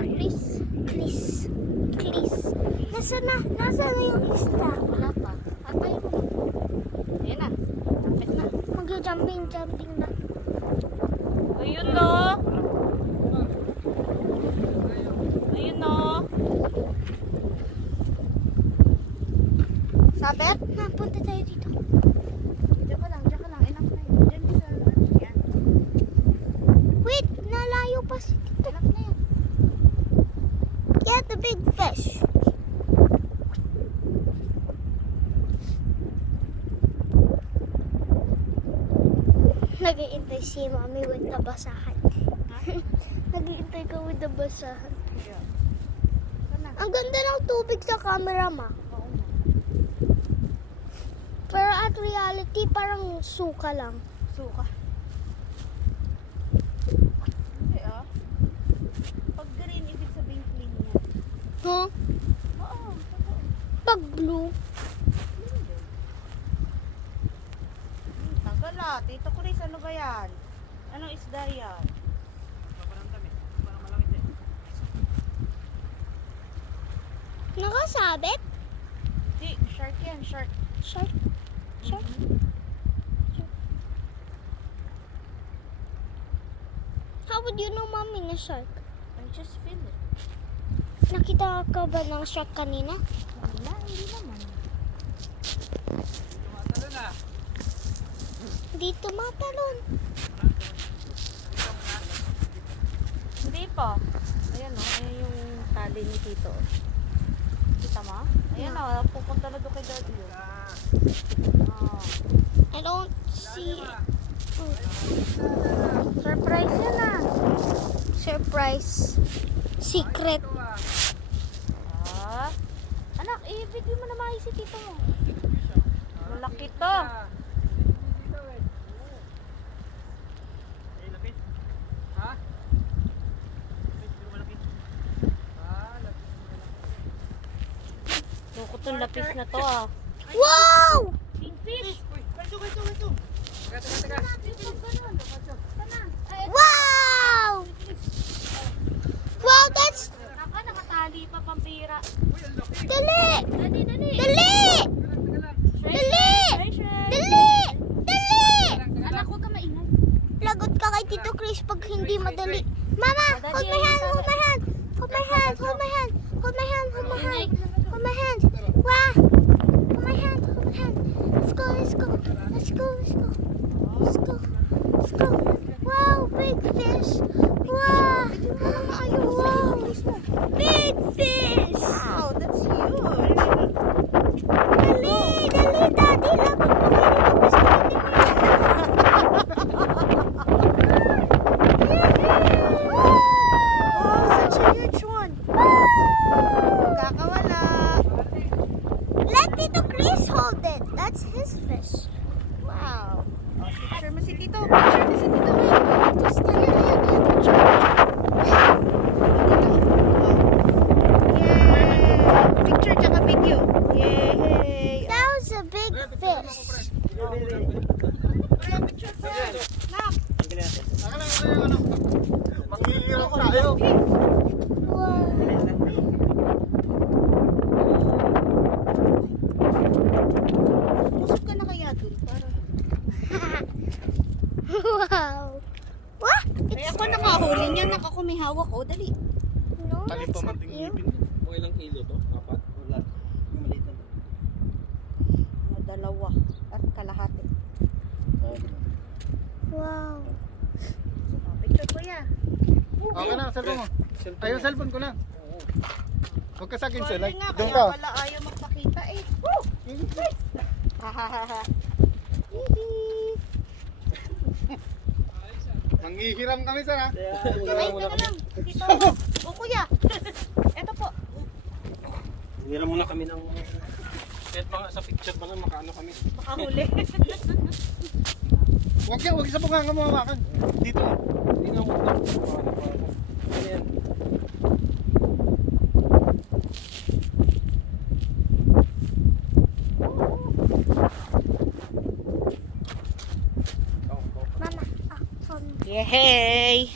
Please. Please. Please. Nasaan na? Nasaan na yung isda? Wala pa. Atay mo. Ayan na. Lapit na. Mag-jumping na. Ayun no. Ayun no. Sabet? Napunta tayo dito. Diyan ka lang. Enough na yun. Diyan sa yan. Wait, nalayo pa si Tito. Enough na yan. Get the big fish. Nag-iintay si Mami with the basahan. Nag-iintay ka with the basahan. Yeah. Sana. Ang ganda ng tubig sa camera, Ma. Oo. Pero at reality, parang suka lang. Suka. Hindi ah. Pag green, ibig sabihin clean yan. Huh? Oo, totoo. Pag blue, Hindi. Tagal ah. Tito Chris, ano ba yan? Anong isda yan? nakasabit. Hindi, shark yan, shark. Shark. Shark. How would you know, Mommy, na shark? I just feel it. Nakita ka ba ng shark kanina? Wala, hindi naman. Dito matalon. Hindi pa. Ayan o, ayan yung tali ni Tito. Kita mo? Ayan o, pupunta na doon kay Daddy yun. Oh. I don't see. Oh. Surprise yan ah. Surprise. Secret. Ah. Anak, i-video mo na maayos si Tito mo. Malaki to. Lukot yung lapis na to ah. Wow! Kingfish! Wow! Wow, that's... Nakatali pa pampira. Dali! Dali! Dali! Dali! Dali! Dali! Anak, huwag ka maingay. Lagot ka kay Tito Chris pag hindi madali. Mama, hold my hand, hold my hand. Hold my hand, hold my hand. Hold my hand, hold my hand. Hold my hand. Wow! Hold my hand, hold my hand. Let's go, let's go. Let's go, let's go. Let's go. Let's go. Wow, big fish. Wow. Wow. Big fish. Wow, that's huge. Dali, dali, Daddy. Lagot mo kayo dito. Mas maganda Wow, such a huge one. Kakawala. Let Tito Chris hold it. That's his fish. Wow. Picture mo si Tito. Picture mo si Tito. Just ayan. Yay! Picture tsaka video. Yay! That was a big fish. Picture po yan. Nak! Manghihirap tayo. Wow. Usap ka na kaya dun. Para... Wow. What? Ay, ako nakahuli niya. Nakakumihawak. O, dali. No, Talim that's pa not manting you. ngipin. Mga ilang kilo to? Apat? Wala. Yung maliit na. Mga dalawa. At kalahati. Wow. Picture ko yan. Okay na, cellphone mo. Ayun, cellphone ko na. Huwag ka sa akin, sir. Sorry nga, Doon kaya ka. pala ayaw magpakita eh. Hahaha. Manghihiram kami, sir, ha? Ay, teka lang. Dito. O kuya. Ito po. Hira muna kami ng... Kahit mga sa picture ba nga makaano kami. Makahuli. Huwag sa bunganga mo hawakan. Dito. Hindi nga mo ito. Ano yan? Mama, phone. Yay!